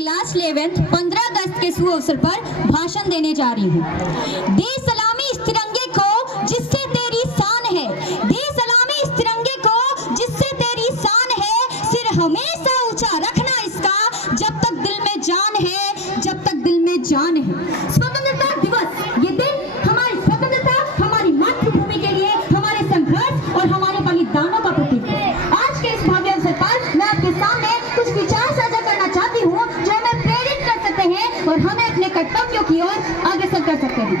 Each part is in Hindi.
क्लास 11 15 अगस्त के शुभ अवसर पर भाषण देने जा रही हूँ। दे सलामी इस तिरंगे को जिससे तेरी शान है, दे सलामी इस तिरंगे को जिससे तेरी शान है, सिर हमेशा ऊंचा रखना इसका जब तक दिल में जान है, जब तक दिल में जान है। स्वतंत्रता दिवस ये दिन हमारी स्वतंत्रता, हमारी मातृभूमि के लिए हमारे संघर्ष और हमारे बलिदानों का प्रतीक है। आज के इस भव्य अवसर पर मैं आपके सामने कुछ विचार साझा करना चाहती हूँ जो हमें प्रेरित कर सकते हैं और हमें अपने कर्तव्यों की ओर अग्रसर कर सकते हैं।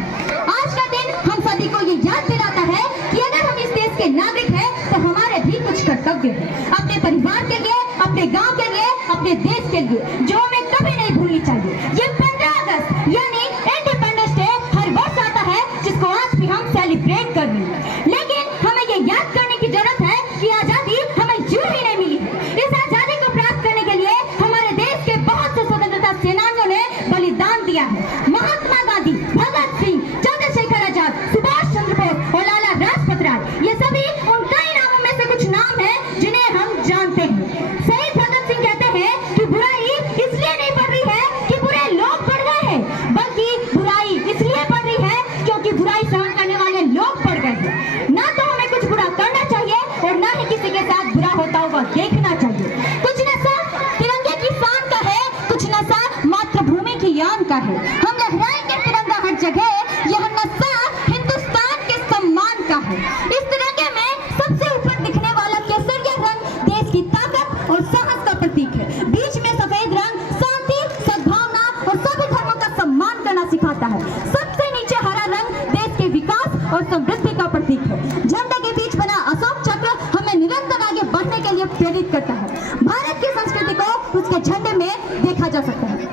आज का दिन हम सभी को ये याद दिलाता है कि अगर हम इस देश के नागरिक हैं तो हमारे भी कुछ कर्तव्य हैं, अपने परिवार के लिए, अपने गांव के लिए, अपने देश के लिए, जो हमें कभी नहीं भूलनी चाहिए। ये 15 अगस्त यानी इंडिपेंडेंस डे हर वर्ष आता है, जिसको आज भी हम सेलिब्रेट कर रहे हैं, लेकिन हमें ये याद करने की जरूरत है कि आजादी हमें यूं ही नहीं मिली है। इस आजादी को प्राप्त करने के लिए हमारे देश के बहुत से स्वतंत्रता सेनानियों ने बलिदान दिया है। महात्मा गांधी, भगत सिंह, चंद्रशेखर आजाद, सुभाष चंद्र बोस और लाला लाजपत राय, ये सभी उन कई नामों में से कुछ नाम हैं जिन्हें हम जानते हैं। शहीद भगत सिंह कहते हैं कि बुराई इसलिए नहीं बढ़ रही है कि बुरे लोग बढ़ गए हैं, बल्कि बुराई इसलिए बढ़ रही है क्योंकि बुराई सहन करने वाले लोग बढ़ गए हैं। ना तो हमें कुछ बुरा करना चाहिए और ना ही किसी के साथ बुरा होता हुआ देखना चाहिए। कुछ नशा तिरंगे की शान का है, कुछ नशा मातृभूमि की यान का है। हम लहराएंगे तिरंगा हर जगह, यह नशा हिंदुस्तान के सम्मान का है। इस तिरंगे में सबसे ऊपर दिखने वाला केसरिया रंग देश की ताकत और साहस का प्रतीक है। बीच में सफेद रंग शांति, सद्भावना और सभी धर्मों का सम्मान करना सिखाता है। सबसे नीचे हरा रंग देश के विकास और समृद्धि का प्रतीक है। झंडे के बीच बना अशोक चक्र हमें निरंतर आगे बढ़ने के लिए प्रेरित करता है। भारत की संस्कृति को उसके झंडे में देखा जा सकता है।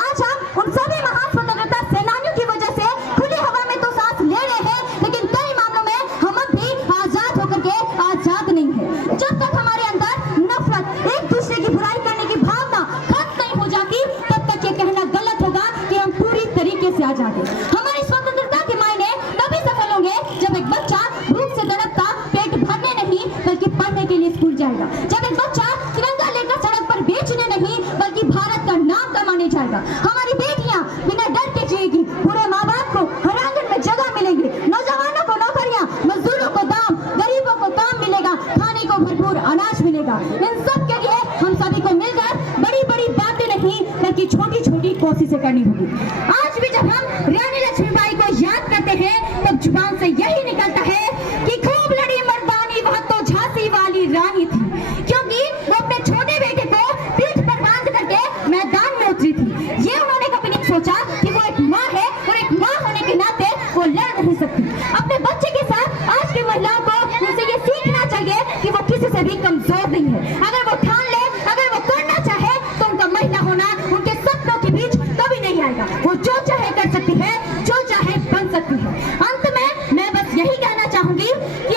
आज हम उन सभी महान स्वतंत्रता सेनानियों की वजह से खुली हवा में तो सांस ले रहे हैं, लेकिन कई मामलों में हम अब भी आजाद होकर के आजाद नहीं है। जब तक हमारे अंदर नफरत, एक दूसरे की बुराई करने की भावना खत्म नहीं हो जाती, तब तक ये कहना गलत होगा कि हम पूरी तरीके से आजाद हैं। हमारी स्वतंत्रता के मायने तभी सफल होंगे जब एक बच्चा भूख से तड़पता पेट भरने नहीं बल्कि पढ़ने के लिए स्कूल जाएगा, जब एक बच्चा तिरंगा लेकर सड़क पर बेचने नहीं बल्कि भारत का नाम कमाने जाएगा। हमारी बेटियां बिना डर के जिएगी, पूरे माँ बाप को हर आंगन में जगह मिलेगी, नौजवानों को नौकरियां, मजदूरों को दाम, गरीबों को काम मिलेगा, खाने को भरपूर अनाज मिलेगा। इन सब के लिए हम सभी को मिलकर बड़ी बड़ी बातें नहीं बल्कि छोटी छोटी कोशिशें करनी होगी। आज भी जब हम रानी लक्ष्मीबाई को याद करते हैं तब जुबान से यही निकलता है कि खूब लड़ी मर्दानी वह तो झांसी वाली रानी थी, क्योंकि वो अपने छोटे बेटे को पीठ पर बांध करके मैदान में उतरी थी। ये उन्होंने कभी नहीं सोचा कि वो एक माँ है और एक माँ होने के नाते वो लड़ नहीं सकती। अपने बच्चे के साथ आज की महिलाओं को उनसे ये सीखना चाहिए कि वो किसी से भी कमजोर नहीं है। अगर वो ठान ले, अगर वो करना चाहे तो उनका महिला होना उनके सपनों के बीच कभी नहीं आएगा। वो जो चाहे कर सकती है, जो चाहे बन सकती है। अंत में मैं बस यही कहना चाहूंगी कि